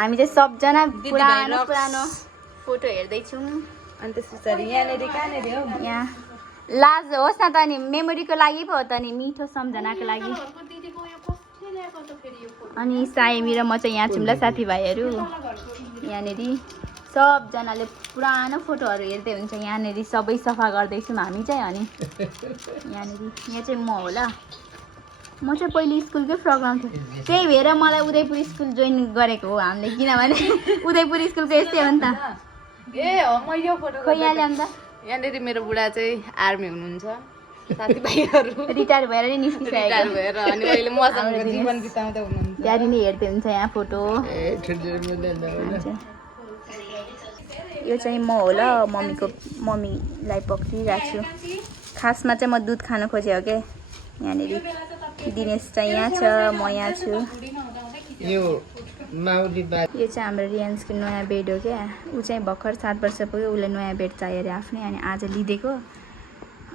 हामी चाहिँ सबजना पुरानो पुरानो फोटो हेर्दैछौँ। अनि त्यसपछि यहाँनिर कहाँनिर हो यहाँ लाज होस् न त नि मेमोरीको लागि पो हो त नि मिठो सम्झनाको लागि। अनि सायमी र म चाहिँ यहाँ छौँ ल साथीभाइहरू। यहाँनिर सबजनाले पुरानो फोटोहरू हेर्दै हुन्छ। यहाँनिर सबै सफा गर्दैछौँ हामी चाहिँ। अनि यहाँनिर यहाँ चाहिँ म हो ल। म चाहिँ पहिले स्कुलकै प्रोग्राम थियो त्यही भएर मलाई उदयपुर स्कुल जोइन गरेको हो हामीले। किनभने उदयपुर स्कुलको यस्तै हो नि त। ए हो म यो फोटो खोइ यहाँ ल्याउँदा यहाँनिर मेरो बुढा चाहिँ आर्मी हुनुहुन्छ साथीभाइहरू रिटायर भएर नि निस्किसकेको भएर अनि अहिले मसँग जीवन बिताउँदै हुनुहुन्छ। ड्याडी नै हेर्दै हुन्छ यहाँ फोटो। यो चाहिँ म हो ल मम्मीलाई पक्रिरहेको छु। खासमा चाहिँ म दुध खानु खोजेँ क्या। यहाँनिर दिनेश चाहिँ यहाँ छ म यहाँ छु। यो चाहिँ हाम्रो रियान्सको नयाँ बेड हो क्या। ऊ चाहिँ भर्खर 7 वर्ष पुग्यो। उसले नयाँ बेड चाहियो अरे आफ्नै। अनि आज लिदिएको।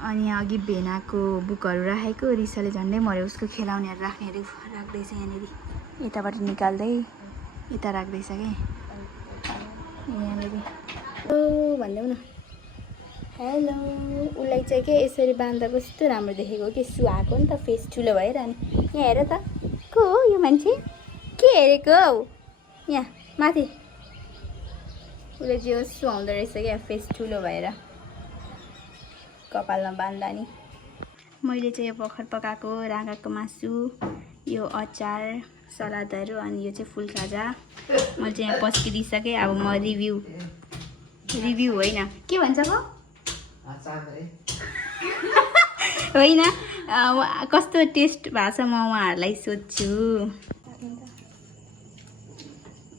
अनि अघि भेनाको बुकहरू राखेको रिसाले झन्डै मऱ्यो। उसको खेलाउनेहरू राख्नेहरू राख्दैछ यहाँनिर। यताबाट निकाल्दै यता राख्दैछ क्या यहाँनिर। भनिदेऊ न हेलो। उसलाई चाहिँ के यसरी बाँध्दा कस्तो राम्रो देखेको कि सुहाएको नि त फेस ठुलो भएर। अनि यहाँ हेर त को हो यो मान्छे के हेरेको हौ यहाँ माथि। उसले जे सुहाउँदो रहेछ क्या फेस ठुलो भएर कपालमा बाँध्दा नि। मैले चाहिँ यो भर्खर पकाएको राँगाको मासु, यो अचार, सलादहरू अनि यो चाहिँ फुल खाजा मैले चाहिँ यहाँ पस्किदिइसकेँ। अब म रिभ्यू होइन के भन्छ म होइन कस्तो टेस्ट भएको छ म उहाँहरूलाई सोध्छु।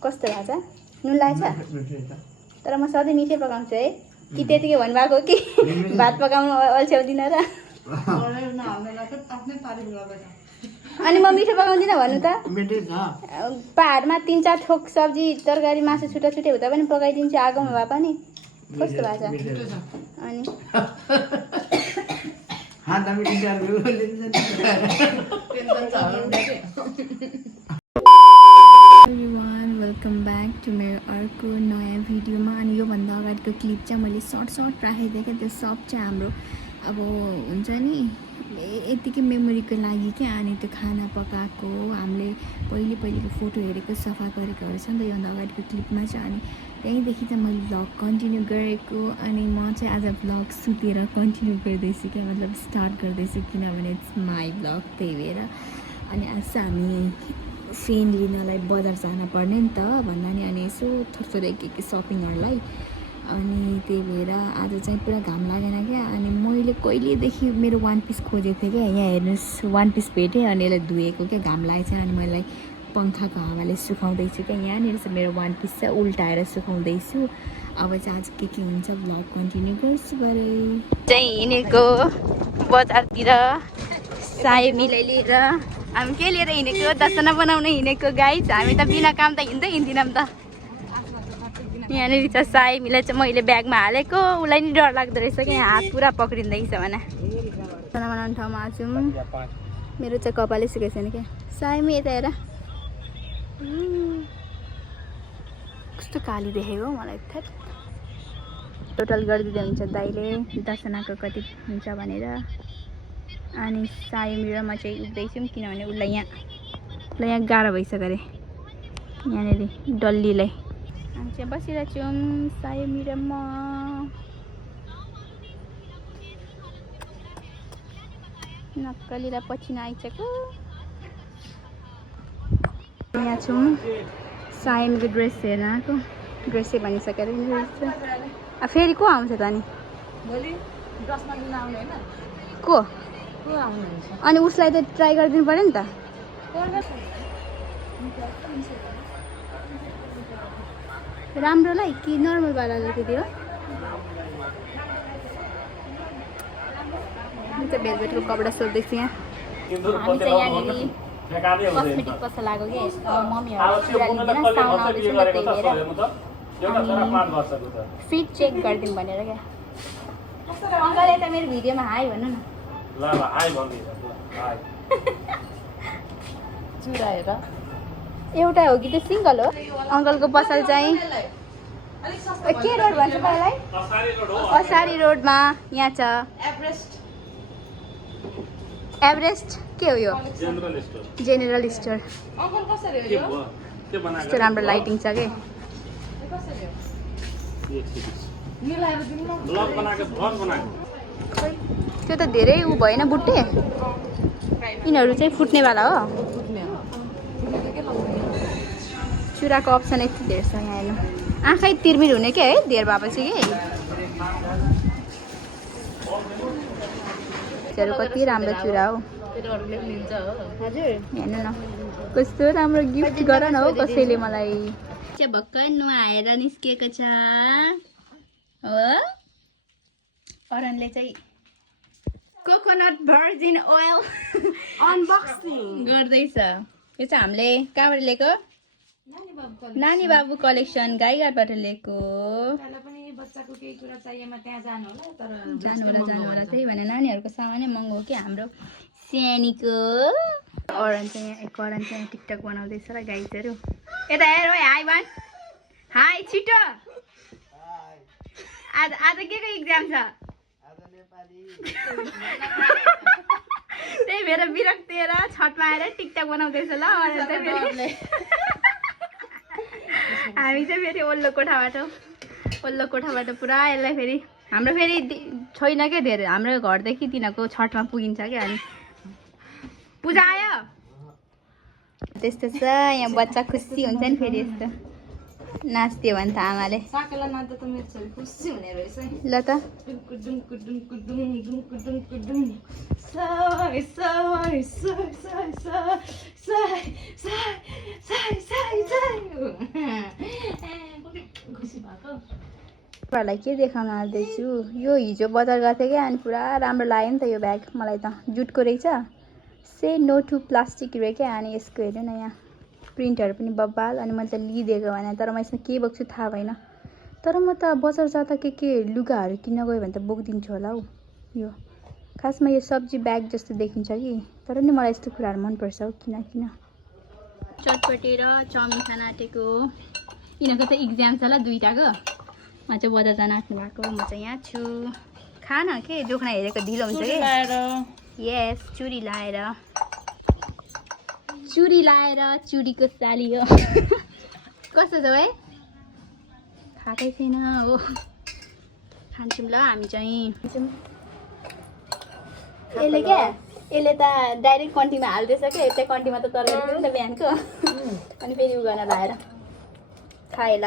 कस्तो भएको छ नुन लागेको छ? तर म सधैँ मिठै पकाउँछु है। कि त्यतिकै भन्नुभएको कि भात पकाउनु अल्छ्याउँदिन र? अनि म मिठो पकाउँदिनँ भन्नु त। पहाडमा 3-4 ठोक सब्जी तरकारी मासु छुट्टा छुट्टै हुँदा पनि पकाइदिन्छु आगोमा भए पनि। कस्तो भएको छ अनि वेलकम ब्याक टु मेरो अर्को नयाँ भिडियोमा। अनि योभन्दा अगाडिको क्लिप चाहिँ मैले सर्ट राखिदिएँ क्या। त्यो सब चाहिँ हाम्रो अब हुन्छ नि यतिकै मेमोरीको लागि क्या। अनि त्यो खाना पकाएको हामीले पहिलेको फोटो हेरेको सफा गरेकोहरू छ नि त योभन्दा अगाडिको क्लिपमा चाहिँ। अनि त्यहीँदेखि चाहिँ मैले भ्लग कन्टिन्यू गरेको। अनि म चाहिँ आज भ्लग सुतेर कन्टिन्यू गर्दैछु क्या। मतलब स्टार्ट गर्दैछु किनभने इट्स माई भ्लग त्यही भएर। अनि आज चाहिँ हामी फेन लिनलाई बजार जान पर्ने नि त भन्दा नि। अनि यसो थोरै के सपिङहरूलाई। अनि त्यही भएर आज चाहिँ पुरा घाम लागेन क्या। अनि मैले कहिलेदेखि मेरो वान पिस खोजेको थिएँ क्या। यहाँ हेर्नुहोस् वान पिस भेटेँ अनि यसलाई धोएको क्या घाम लागेको छ। अनि मैले पङ्खाको हावाले सुकाउँदैछु क्या। यहाँनिर चाहिँ मेरो वान पिस चाहिँ उल्टाएर सुकाउँदैछु। अब चाहिँ आज के हुन्छ भ्लग कन्टिन्यू गर्छु भरे चाहिँ हिँडेको बजारतिर सायमीलाई लिएर। हामी के लिएर हिँडेको दसजना बनाउन हिँडेको गाइज। हामी त बिना काम त हिँड्दिनौँ त। यहाँनिर छ सायमीलाई चाहिँ मैले ब्यागमा हालेको। उसलाई नि डर लाग्दो रहेछ क्या हात पुरा पक्रिँदैछ भने। खाना बनाउने ठाउँमा आउँछौँ। मेरो चाहिँ कपालै सुकेको छैन क्या। सायमी यता हेर कस्तो काली देखेको मलाई थाहा। टोटल गरिदिँदै हुन्छ दाइले 10जनाको कति हुन्छ भनेर। अनि सायमी र म चाहिँ उठ्दैछौँ किनभने उसलाई यहाँ गाह्रो भइसक्यो अरे यहाँनिर डल्लीलाई। हामी चाहिँ बसिरहेको छौँ सायमी र म। नक्कली र पछिना आइसक्यो। यहाँ छौँ सायमीको ड्रेस हेर्न आएको। ड्रेसै भनिसकेर फेरि को आउँछ त अनि को? अनि उसलाई त ट्राई गरिदिनु पऱ्यो नि त। राम्रोलाई कि नर्मलवाला त्यति हो? म चाहिँ भेलभेटको कपडा सोध्दैछु यहाँ। हामी चाहिँ यहाँनिर कस्मेटिक पसल लाग्यो क्या। मम्मीहरू पुरा लिँदैन साउन आउँदैछ नि त त्यही भएर। फिट चेक गरिदिउँ भनेर क्या। अङ्कल यता मेरो भिडियोमा हाई भन्नु न। ल हाई भन्दिनँ ल हाई चुरा हेर एउटा हो कि त्यो सिङ्गल हो? अङ्कलको पसल चाहिँ के रोड भन्छ तपाईँलाई? असारी रोडमा यहाँ छ एभरेस्ट। के हो यो? General store. यस्तो राम्रो लाइटिङ छ कि। त्यो त धेरै ऊ भएन बुट्टे? यिनीहरू चाहिँ फुट्नेवाला हो। चुराको अप्सन यति धेरै छ यहाँ हेर्नु। आँखै तिरमिर हुने के है धेर भएपछि कि। कति राम्रो चुरा हो। हजुर हेर्नु न कस्तो राम्रो गिफ्ट गर न हौ कसैले मलाई। चाहिँ भर्खर नुहाएर निस्किएको छ हो। अरनले चाहिँ कोकोनट भर्जिन ओइल अनबक्सिङ गर्दैछ। यो चाहिँ हामीले कहाँबाट लिएको? नानी बाबु कलेक्सन गाईघाटबाट लिएको। जानु होला त्यही भनेर नानीहरूको सामानै महँगो कि हाम्रो सानीको। अरन चाहिँ यहाँ टिकटक बनाउँदैछ र गाइजहरू यता हेर हाई भन। हाई छिटो। आज के को इक्जाम छ? त्यही भएर बिरक्तिएर छतमा आएर टिकटक बनाउँदैछ ल। हामी चाहिँ फेरि ओल्लो कोठाबाट पुरा यसलाई फेरि हाम्रो फेरि छैन क्या धेरै। हाम्रो घरदेखि तिनीहरूको छतमा पुगिन्छ क्या। हामी पूजा आयो त्यस्तो छ यहाँ। बच्चा खुसी हुन्छ नि फेरि यस्तो नाच्थ्यो भने त आमाले। ल त तपाईँहरूलाई के देखाउन आउँदैछु? यो हिजो बजार गएको थिएँ क्या अनि पुरा राम्रो लाग्यो नि त यो ब्याग मलाई त। जुटको रहेछ। से नो टु प्लास्टिक रे क्या। अनि यसको हेर्नु न यहाँ प्रिन्टहरू पनि बब्बाल। अनि मैले त लिइदिएको भने तर म यसमा के बोक्छु थाहा भएन। तर म त बजार जाँदा के लुगाहरू किन्न गयो भने त बोकिदिन्छु होला हौ। यो खासमा यो सब्जी ब्याग जस्तो देखिन्छ कि। तर नि मलाई यस्तो कुराहरू मनपर्छ हौ किन। चटपटे र चाउमिन खान आँटेको। यिनीहरूको त इक्जाम छ ल दुईटाको। म चाहिँ बजार जान आँट्नु भएको। म चाहिँ यहाँ छु। खान के जोख्ना हेरेको ढिलो हुन्छ कि। यस चुरी लाएर चुरीको चाली हो। कस्तो छ भाइ? खाएकै छैन हो। खान्छौँ ल हामी चाहिँ। यसले क्या यसले त डाइरेक्ट कन्टीमा हाल्दैछ क्या। यतै कन्टीमा त तरकारी थियो नि त बिहानको। अनि फेरि उ गर्न लाएर खाए ल।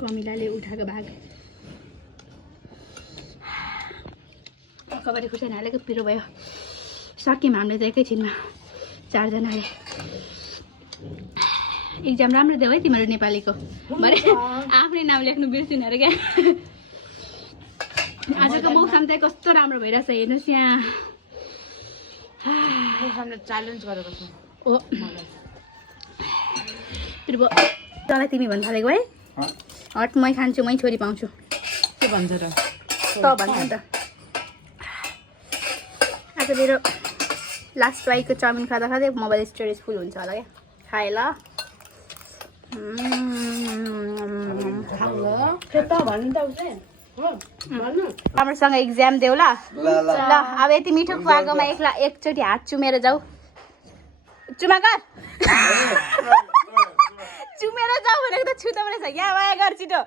कमिलाले उठाएको भाग कबड्डी खुर्सानी हालेको पिरो भयो। सक्यौँ हामीले त एकैछिनमा 4 जनाले। इक्जाम राम्रो देऊ है तिमीहरू नेपालीको। भरे आफ्नै नाम लेख्नु बिर्सिनु अरे क्या। आजको मौसम चाहिँ कस्तो राम्रो भइरहेछ हेर्नुहोस् यहाँ। च्यालेन्ज गरेको छु हो। तँलाई तिमी भन्न थालेको है? हट मै खान्छु मै छोरी पाउँछु। के भन्छ र? त भन्छ नि त। आज मेरो लास्ट वाइको चाउमिन खाँदा मोबाइल स्टोरेज फुल हुन्छ होला क्या। खाए ल। राम्रोसँग इक्जाम देऊ ल। अब यति मिठो खुवाएकोमा एकचोटि हात चुमेर जाऊ। चुमा गर। चुमेर जाऊ भनेको त छुतो पनि छ। यहाँ आए गर छिटो।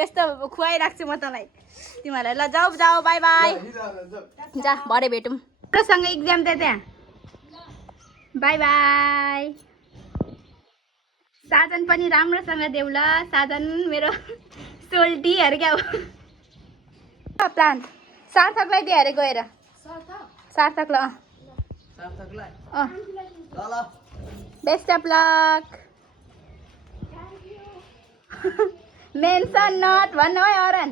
यस्तो खुवाइराख्छु म तँलाई तिमीहरूलाई। ल जाऊ बाई बाई। जा भरे भेटौँ। राम्रोसँग इक्जाम दे त्यहाँ। Bye bye. साजन पनि राम्रोसँग देऊ ल। साजन मेरो सोल्टीहरू क्या हो। प्लान सार्थकलाई दिए अरे गएर। सार्थक ल। Best of luck. Mention not भन्न है अरन।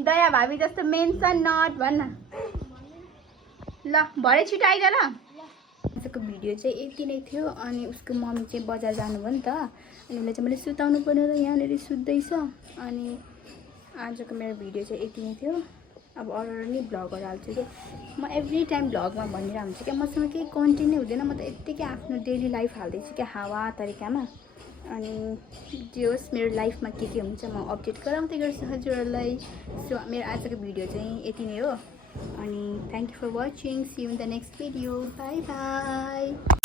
दया भावी जस्तो मेन्सन नट भन्न ल। भरे छिटो आइज ल। आजको भिडियो चाहिँ यति नै थियो। अनि उसको मम्मी चाहिँ बजार जानुभयो नि त। अनि उसलाई चाहिँ मैले सुताउनु पर्ने र यहाँनिर सुत्दैछ। अनि आजको मेरो भिडियो चाहिँ यति नै थियो। अब अरू नै भ्लगहरू हाल्छु क्या। म एभ्री टाइम भ्लगमा भनिरहेको हुन्छु क्या, मसँग केही कन्टेन्ट नै हुँदैन, म त यत्तिकै आफ्नो डेली लाइफ हाल्दैछु क्या हावा तरिकामा। अनि जे होस् मेरो लाइफमा के हुन्छ म अपडेट गराउँदै गर्छु हजुरहरूलाई। सो मेरो आजको भिडियो चाहिँ यति नै हो। अनि thank you for watching, see you in the next video, bye by.